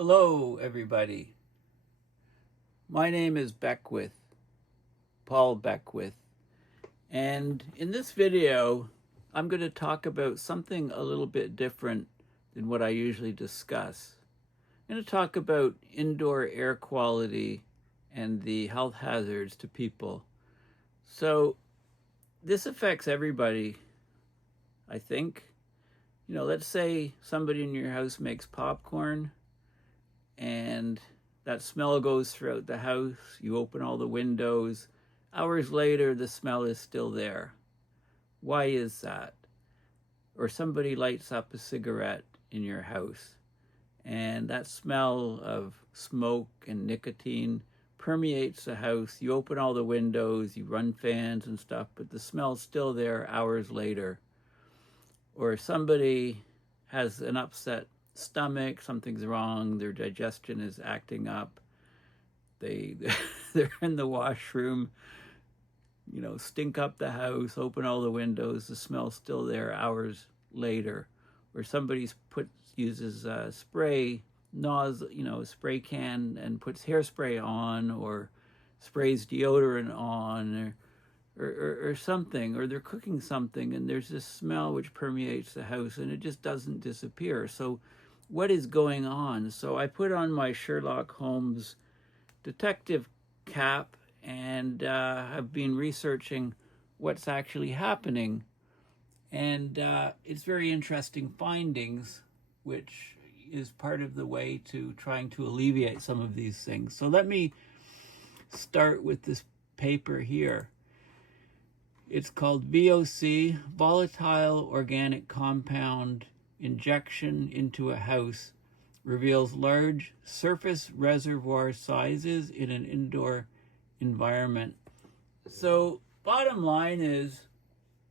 Hello, everybody. My name is Paul Beckwith, and in this video, I'm going to talk about something a little bit different than what I usually discuss. I'm going to talk about indoor air quality and the health hazards to people. So, this affects everybody, I think. Let's say somebody in your house makes popcorn, and that smell goes throughout the house. You open all the windows. Hours later, the smell is still there. Why is that? Or somebody lights up a cigarette in your house, and that smell of smoke and nicotine permeates the house. You open all the windows, you run fans and stuff, but the smell's still there hours later. Or somebody has an upset stomach, something's wrong, their digestion is acting up, they're in the washroom, stink up the house, open all the windows, the smell's still there hours later. Or somebody uses a spray spray can and puts hairspray on, or sprays deodorant on, or something, or they're cooking something and there's this smell which permeates the house and it just doesn't disappear. So what is going on? So I put on my Sherlock Holmes detective cap and have been researching what's actually happening. And it's very interesting findings, which is part of the way to trying to alleviate some of these things. So let me start with this paper here. It's called VOC, Volatile Organic Compound Injection into a House Reveals Large Surface Reservoir Sizes in an Indoor Environment. So bottom line is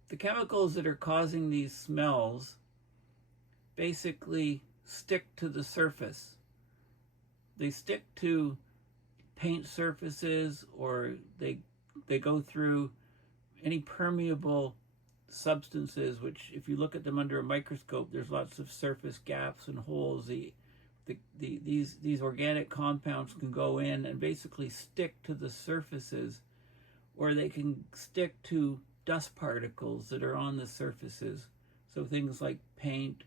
the chemicals that are causing these smells basically stick to the surface. They stick to paint surfaces, or they go through any permeable substances, which if you look at them under a microscope, there's lots of surface gaps and holes. These organic compounds can go in and basically stick to the surfaces, or they can stick to dust particles that are on the surfaces. So things like paint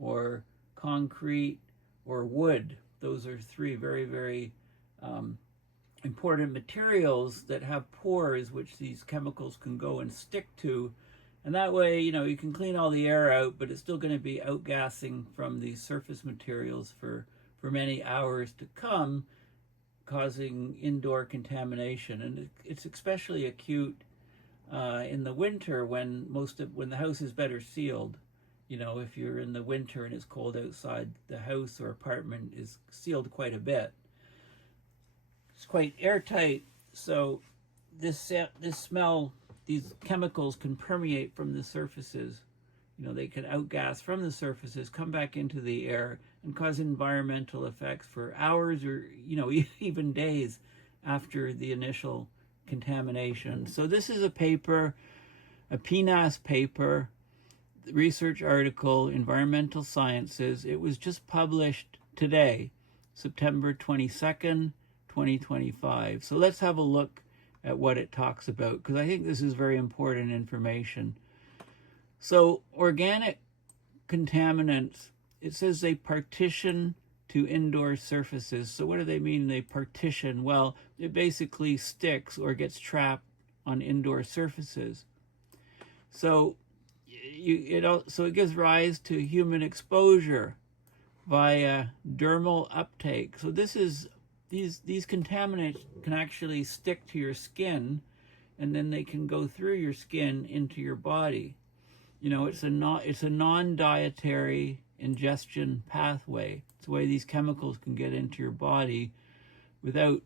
or concrete or wood. Those are three very, very important materials that have pores which these chemicals can go and stick to. And that way, you can clean all the air out, but it's still going to be outgassing from these surface materials for many hours to come, causing indoor contamination. And it's especially acute in the winter when the house is better sealed. If you're in the winter and it's cold outside, the house or apartment is sealed quite a bit. It's quite airtight, so this smell, these chemicals can permeate from the surfaces. They can outgas from the surfaces, come back into the air, and cause environmental effects for hours or even days after the initial contamination. So this is a paper, a PNAS paper, research article, Environmental Sciences. It was just published today, September 22nd, 2025. So let's have a look at what it talks about, because I think this is very important information. So organic contaminants, it says they partition to indoor surfaces. So what do they mean they partition? Well, it basically sticks or gets trapped on indoor surfaces. So it gives rise to human exposure via dermal uptake. So these contaminants can actually stick to your skin, and then they can go through your skin into your body. It's a non-dietary ingestion pathway. It's the way these chemicals can get into your body without,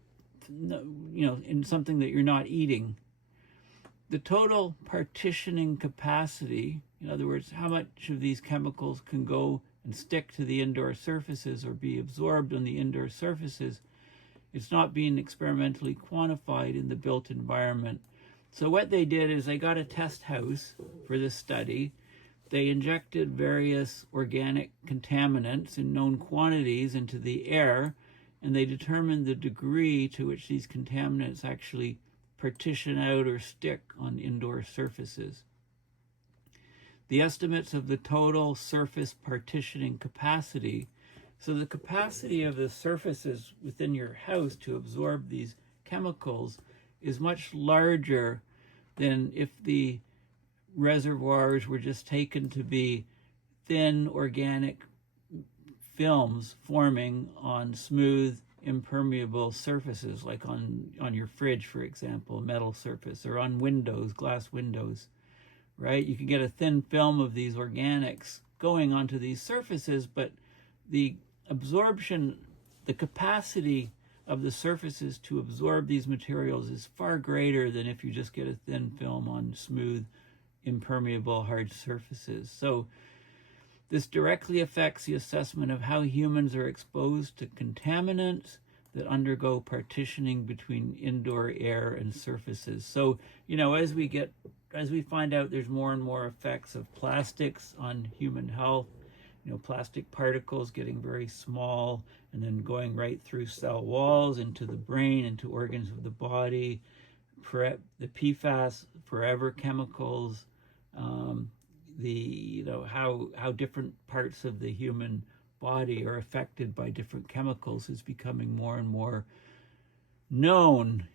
in something that you're not eating. The total partitioning capacity, in other words, how much of these chemicals can go and stick to the indoor surfaces or be absorbed on the indoor surfaces, it's not being experimentally quantified in the built environment. So what they did is they got a test house for this study. they injected various organic contaminants in known quantities into the air, and they determined the degree to which these contaminants actually partition out or stick on indoor surfaces. The estimates of the total surface partitioning capacity, so the capacity of the surfaces within your house to absorb these chemicals, is much larger than if the reservoirs were just taken to be thin organic films forming on smooth, impermeable surfaces, like on your fridge, for example, metal surface, or on windows, glass windows, right? You can get a thin film of these organics going onto these surfaces, but the absorption, the capacity of the surfaces to absorb these materials is far greater than if you just get a thin film on smooth, impermeable, hard surfaces. So this directly affects the assessment of how humans are exposed to contaminants that undergo partitioning between indoor air and surfaces. So, as we find out there's more and more effects of plastics on human health, plastic particles getting very small and then going right through cell walls into the brain, into organs of the body, the PFAS, forever chemicals, how different parts of the human body are affected by different chemicals is becoming more and more known.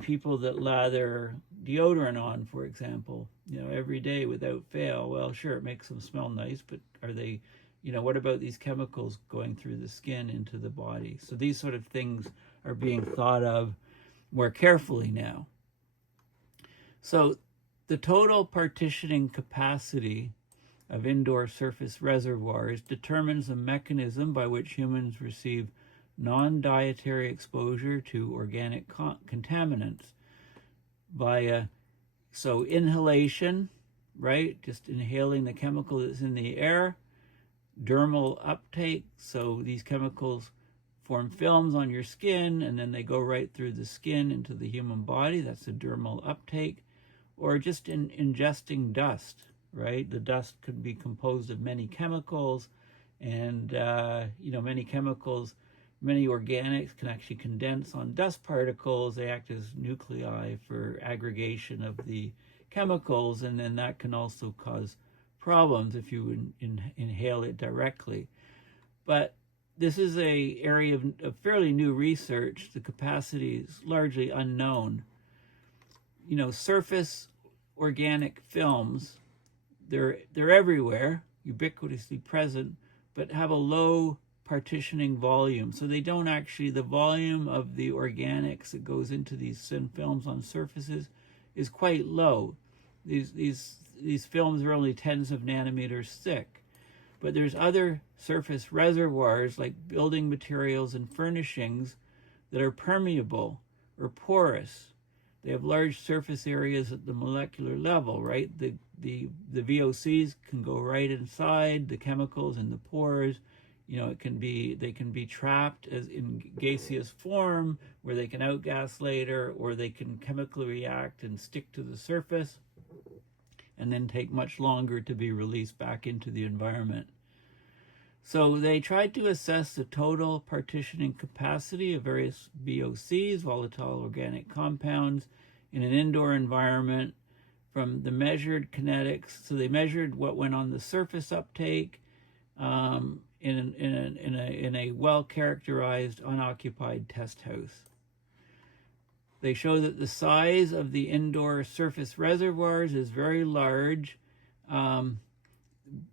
People that lather deodorant on, for example, every day without fail, well, sure, it makes them smell nice, but are they, what about these chemicals going through the skin into the body? So these sort of things are being thought of more carefully now. So the total partitioning capacity of indoor surface reservoirs determines the mechanism by which humans receive non-dietary exposure to organic contaminants via, inhalation, right? Just inhaling the chemical that's in the air. Dermal uptake, so these chemicals form films on your skin and then they go right through the skin into the human body. That's a dermal uptake. Or just in ingesting dust, right? The dust could be composed of many chemicals, and many organics can actually condense on dust particles. They act as nuclei for aggregation of the chemicals, and then that can also cause problems if you inhale it directly. But this is an area of fairly new research. The capacity is largely unknown. Surface organic films, they're everywhere, ubiquitously present, but have a low partitioning volume. So they don't actually, the volume of the organics that goes into these thin films on surfaces is quite low. These films are only tens of nanometers thick. But there's other surface reservoirs like building materials and furnishings that are permeable or porous. They have large surface areas at the molecular level, right? The VOCs can go right inside the chemicals in the pores. They can be trapped as in gaseous form where they can outgas later, or they can chemically react and stick to the surface and then take much longer to be released back into the environment. So they tried to assess the total partitioning capacity of various VOCs, volatile organic compounds, in an indoor environment from the measured kinetics. So they measured what went on the surface uptake in a well-characterized, unoccupied test house. They show that the size of the indoor surface reservoirs is very large,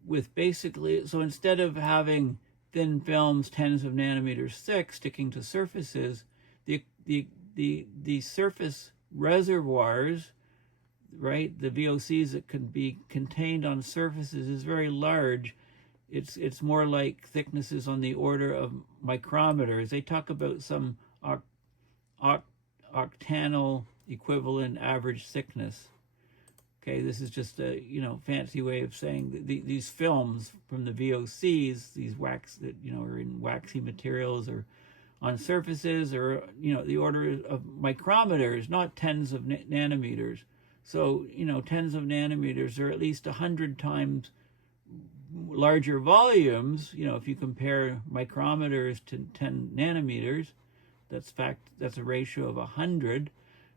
with basically, so instead of having thin films tens of nanometers thick sticking to surfaces, the surface reservoirs, right, the VOCs that can be contained on surfaces is very large. It's more like thicknesses on the order of micrometers. They talk about some octantal equivalent average thickness. Okay, this is just a fancy way of saying that these films from the VOCs, these wax that are in waxy materials or on surfaces, or the order of micrometers, not tens of nanometers. So, tens of nanometers, or at least 100 times larger volumes. If you compare micrometers to 10 nanometers, that's a ratio of 100.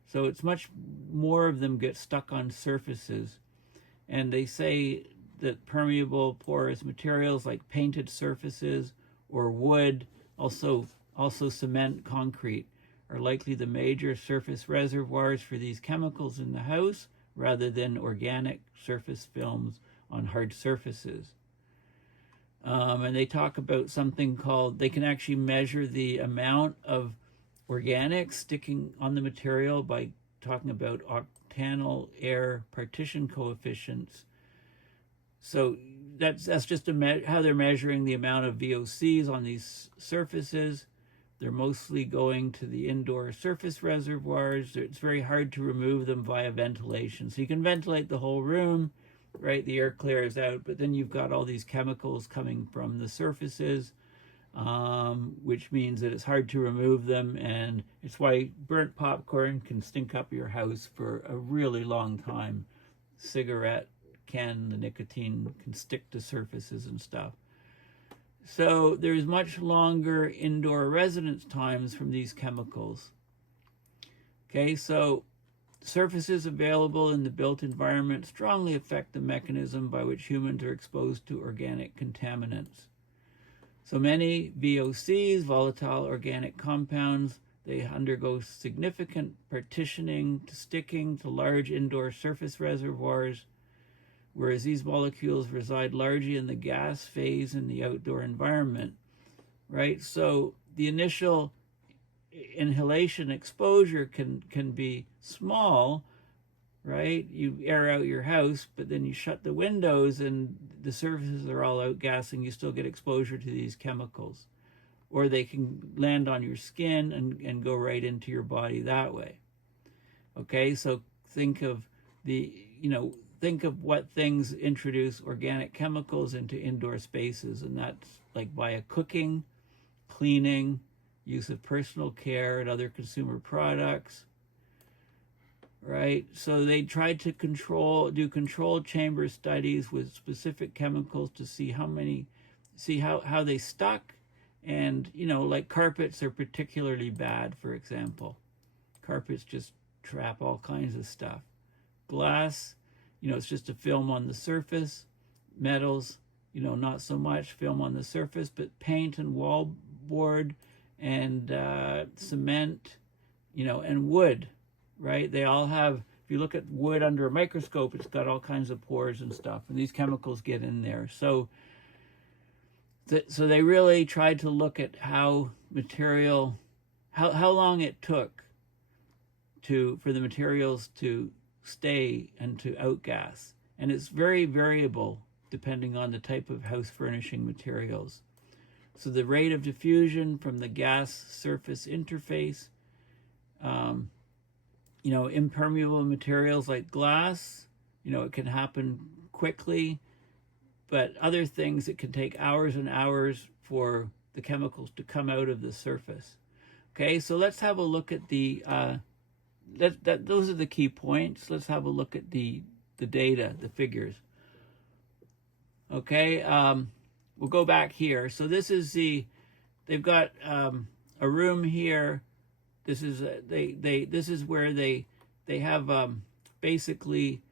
So it's much more of them get stuck on surfaces. And they say that permeable porous materials like painted surfaces or wood, also cement, concrete, are likely the major surface reservoirs for these chemicals in the house, rather than organic surface films on hard surfaces. And they talk about something called, they can actually measure the amount of organics sticking on the material by talking about octanol air partition coefficients. So that's just how they're measuring the amount of VOCs on these surfaces. They're mostly going to the indoor surface reservoirs. It's very hard to remove them via ventilation. So you can ventilate the whole room, right? The air clears out, but then you've got all these chemicals coming from the surfaces, which means that it's hard to remove them. And it's why burnt popcorn can stink up your house for a really long time. Cigarette can, the nicotine can stick to surfaces and stuff. So there's much longer indoor residence times from these chemicals. Okay, so surfaces available in the built environment strongly affect the mechanism by which humans are exposed to organic contaminants. So many VOCs, volatile organic compounds, they undergo significant partitioning to sticking to large indoor surface reservoirs, whereas these molecules reside largely in the gas phase in the outdoor environment, right? So the initial inhalation exposure can be small, right? You air out your house, but then you shut the windows and the surfaces are all outgassing. You still get exposure to these chemicals. Or they can land on your skin and go right into your body that way. Okay, so think of what things introduce organic chemicals into indoor spaces, and that's like via cooking, cleaning, use of personal care and other consumer products, right? So they tried to do controlled chamber studies with specific chemicals to see how they stuck. And, like carpets are particularly bad, for example. Carpets just trap all kinds of stuff. Glass, it's just a film on the surface. Metals, not so much film on the surface, but paint and wallboard and cement, and wood, right? They all have, if you look at wood under a microscope, it's got all kinds of pores and stuff, and these chemicals get in there. So they really tried to look at how long it took for the materials to stay and to outgas. And it's very variable depending on the type of house furnishing materials. So the rate of diffusion from the gas surface interface, impermeable materials like glass, it can happen quickly, but other things, it can take hours and hours for the chemicals to come out of the surface. Okay, so let's have a look at the those are the key points. Let's have a look at the data, the figures. Okay, we'll go back here. So this is they've got a room here. This is this is where they have basically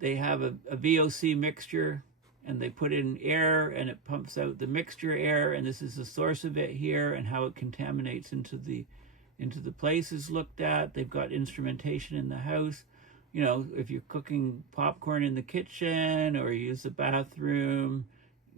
they have a VOC mixture, and they put in air and it pumps out the mixture air, and this is the source of it here and how it contaminates into the places looked at. They've got instrumentation in the house. If you're cooking popcorn in the kitchen or you use the bathroom,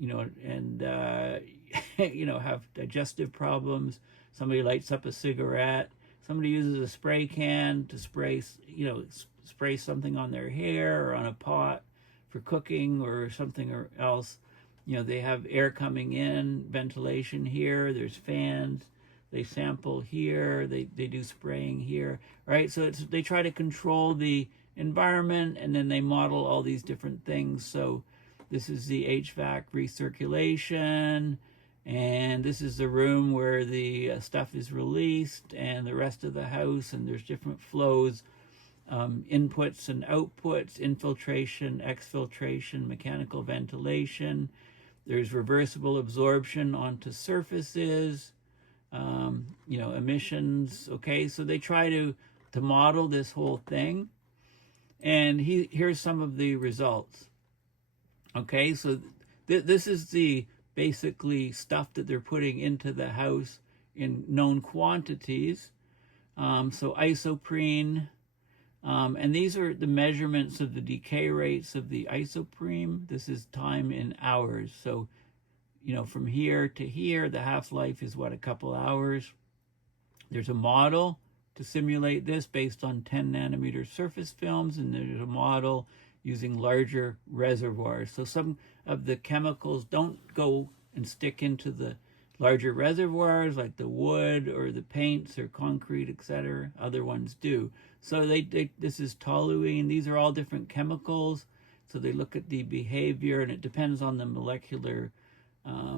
and have digestive problems, somebody lights up a cigarette, somebody uses a spray can to spray something on their hair or on a pot for cooking or something or else, they have air coming in, ventilation here, there's fans, they sample here, they do spraying here, right? So they try to control the environment, and then they model all these different things. So this is the HVAC recirculation, and this is the room where the stuff is released, and the rest of the house, and there's different flows inputs and outputs, infiltration, exfiltration, mechanical ventilation. There's reversible absorption onto surfaces, emissions. Okay, so they try to model this whole thing. And here's some of the results. Okay, so this is the basically stuff that they're putting into the house in known quantities. So isoprene, and these are the measurements of the decay rates of the isoprene. This is time in hours. So, from here to here, the half-life is what, a couple hours. There's a model to simulate this based on 10 nanometer surface films, and there's a model using larger reservoirs. So some of the chemicals don't go and stick into the larger reservoirs like the wood or the paints or concrete, etc. Other ones do. So this is toluene. These are all different chemicals. So they look at the behavior, and it depends on the molecular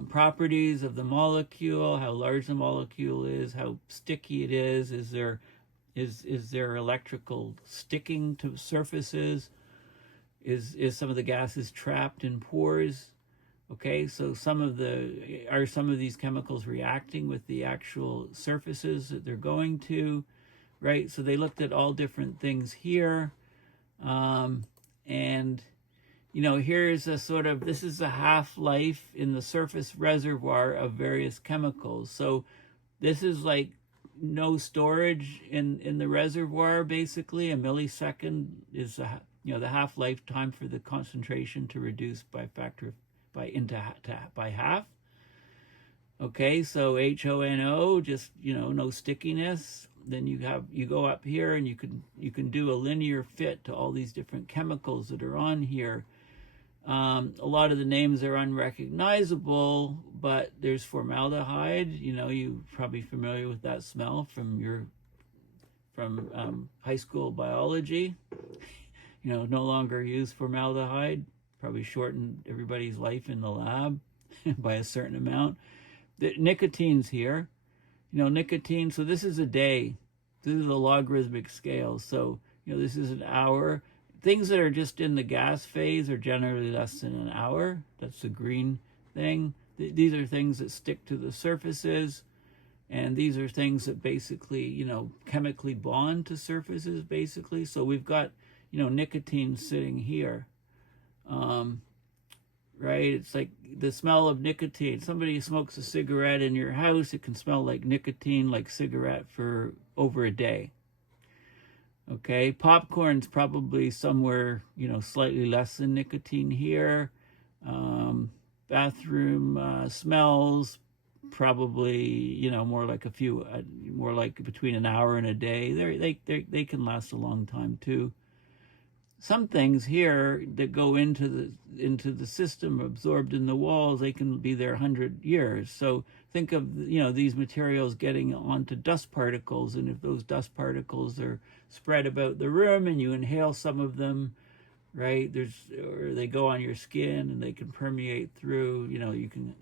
properties of the molecule, how large the molecule is, how sticky it is. Is there electrical sticking to surfaces? Is some of the gases trapped in pores? Okay, so some of these chemicals reacting with the actual surfaces that they're going to, right? So they looked at all different things here, and here's this is a half-life in the surface reservoir of various chemicals. So this is like no storage in the reservoir. Basically, a millisecond is the half-life time for the concentration to reduce by half. Okay, so HONO, just no stickiness. Then you go up here, and you can do a linear fit to all these different chemicals that are on here. A lot of the names are unrecognizable, but there's formaldehyde. You're probably familiar with that smell from high school biology. No longer use formaldehyde. Probably shortened everybody's life in the lab by a certain amount. The nicotine's here. Nicotine. So this is a day. This is a logarithmic scale. So this is an hour. Things that are just in the gas phase are generally less than an hour. That's the green thing. These are things that stick to the surfaces, and these are things that basically, chemically bond to surfaces, basically. So we've got, nicotine sitting here, right? It's like the smell of nicotine. Somebody smokes a cigarette in your house, it can smell like nicotine, like cigarette, for over a day. Okay, popcorn's probably somewhere, slightly less than nicotine here. Bathroom smells, probably, more like more like between an hour and a day. They can last a long time too. Some things here that go into the system, absorbed in the walls, they can be there 100 years. So think of these materials getting onto dust particles, and if those dust particles are spread about the room and you inhale some of them, right? Or they go on your skin and they can permeate through.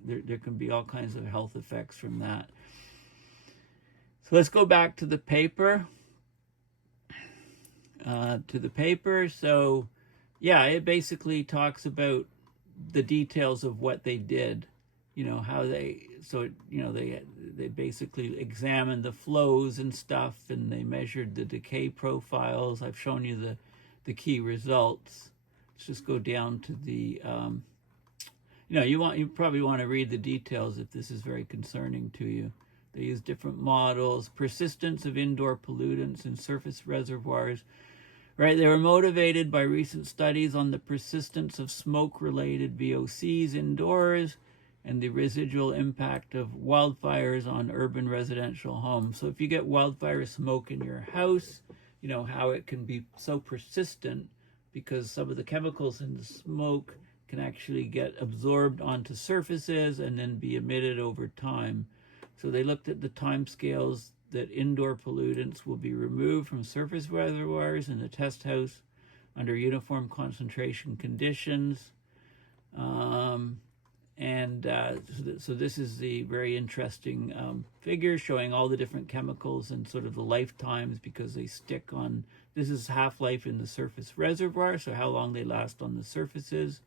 There can be all kinds of health effects from that. So let's go back to the paper. So yeah, it basically talks about the details of what they did, how they basically examined the flows and stuff, and they measured the decay profiles. I've shown you the key results. Let's just go down to the you probably want to read the details if this is very concerning to you. They use different models, persistence of indoor pollutants in surface reservoirs. Right, they were motivated by recent studies on the persistence of smoke-related VOCs indoors and the residual impact of wildfires on urban residential homes. So if you get wildfire smoke in your house, how it can be so persistent, because some of the chemicals in the smoke can actually get absorbed onto surfaces and then be emitted over time. So they looked at the time scales that indoor pollutants will be removed from surface reservoirs in the test house under uniform concentration conditions. And so this is the very interesting figure showing all the different chemicals and sort of the lifetimes, because they stick on, this is half-life in the surface reservoir, so how long they last on the surfaces.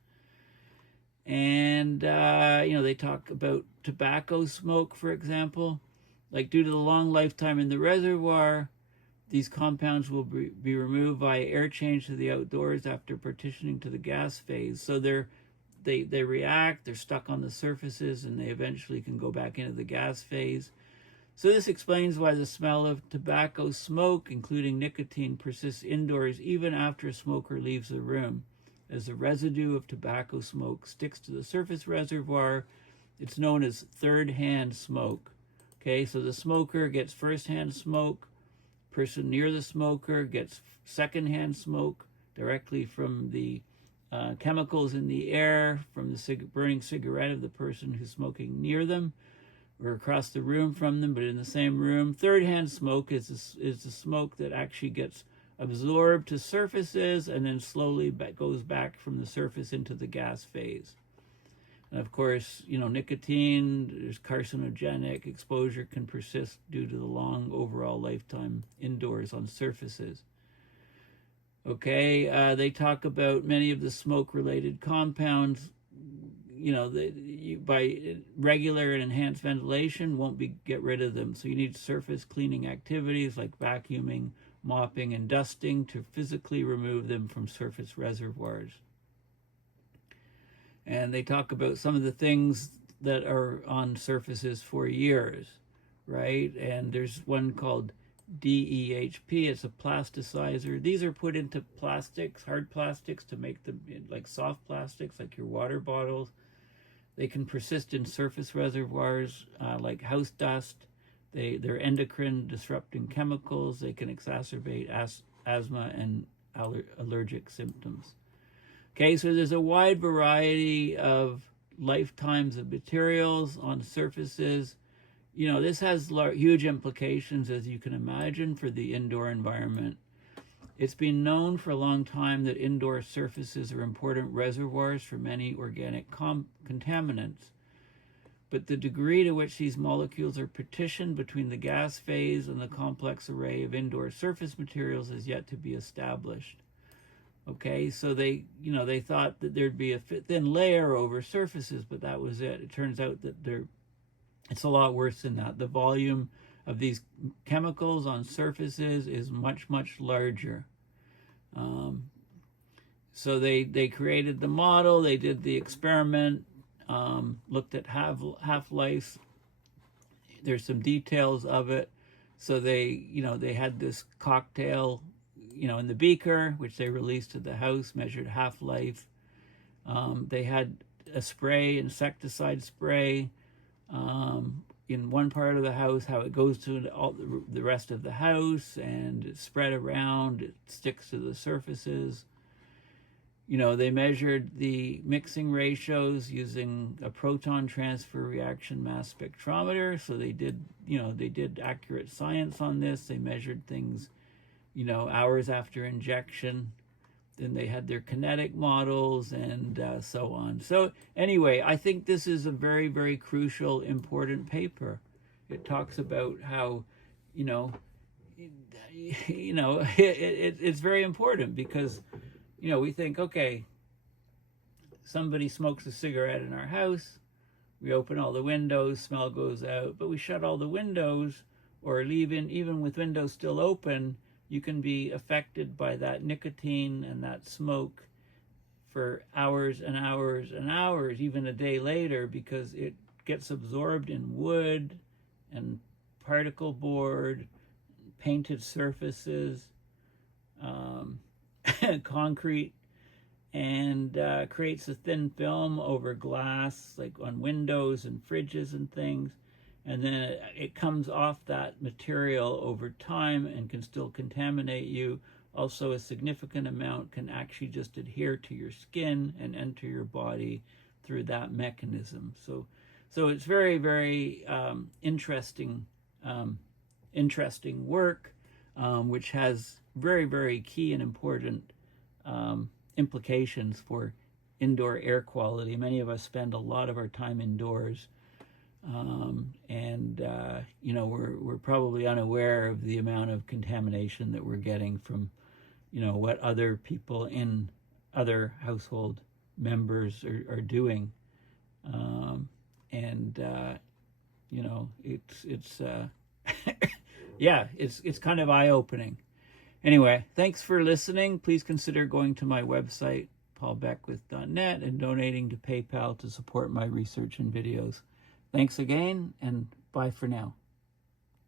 And, they talk about tobacco smoke, for example. Like, due to the long lifetime in the reservoir, these compounds will be removed via air change to the outdoors after partitioning to the gas phase. So they react, they're stuck on the surfaces, and they eventually can go back into the gas phase. So this explains why the smell of tobacco smoke, including nicotine, persists indoors even after a smoker leaves the room. As the residue of tobacco smoke sticks to the surface reservoir, it's known as third-hand smoke. Okay, so the smoker gets first-hand smoke, person near the smoker gets second-hand smoke directly from the chemicals in the air from the burning cigarette of the person who's smoking near them or across the room from them, but in the same room. Third-hand smoke is the smoke that actually gets absorbed to surfaces and then slowly goes back from the surface into the gas phase. And of course, nicotine is carcinogenic. Exposure can persist due to the long overall lifetime indoors on surfaces. Okay, they talk about many of the smoke-related compounds. By regular and enhanced ventilation won't get rid of them. So you need surface cleaning activities like vacuuming, mopping, and dusting to physically remove them from surface reservoirs. And they talk about some of the things that are on surfaces for years, right? And there's one called DEHP. It's a plasticizer. These are put into plastics, hard plastics, to make them like soft plastics, like your water bottles. They can persist in surface reservoirs like house dust. They're endocrine disrupting chemicals. They can exacerbate asthma and allergic symptoms. Okay, so there's a wide variety of lifetimes of materials on surfaces. This has huge implications, as you can imagine, for the indoor environment. It's been known for a long time that indoor surfaces are important reservoirs for many organic contaminants. But the degree to which these molecules are partitioned between the gas phase and the complex array of indoor surface materials is yet to be established. Okay, so they thought that there'd be a thin layer over surfaces, but that was it. It turns out that it's a lot worse than that. The volume of these chemicals on surfaces is much, much larger. So they created the model, they did the experiment, looked at half-life. There's some details of it. So they had this cocktail, in the beaker, which they released to the house, measured half-life. They had a spray, insecticide spray, in one part of the house, how it goes to all the rest of the house, and it's spread around, it sticks to the surfaces. They measured the mixing ratios using a proton transfer reaction mass spectrometer. So they did accurate science on this. They measured things, hours after injection. Then they had their kinetic models and so on. So anyway, I think this is a very, very crucial, important paper. It talks about how, it's very important because, we think, okay, somebody smokes a cigarette in our house, we open all the windows, smell goes out, but we shut all the windows or leave in, even with windows still open, you can be affected by that nicotine and that smoke for hours and hours and hours, even a day later, because it gets absorbed in wood and particle board, painted surfaces, concrete, and creates a thin film over glass, like on windows and fridges and things. And then it comes off that material over time and can still contaminate you. Also, a significant amount can actually just adhere to your skin and enter your body through that mechanism. So it's very, very interesting work, which has very, very key and important implications for indoor air quality. Many of us spend a lot of our time indoors, and you know, we're probably unaware of the amount of contamination that we're getting from, you know, what other people in other household members are doing, and you know, it's yeah, it's kind of eye-opening. Anyway, thanks for listening. Please consider going to my website, paulbeckwith.net, and donating to PayPal to support my research and videos. Thanks again, and bye for now.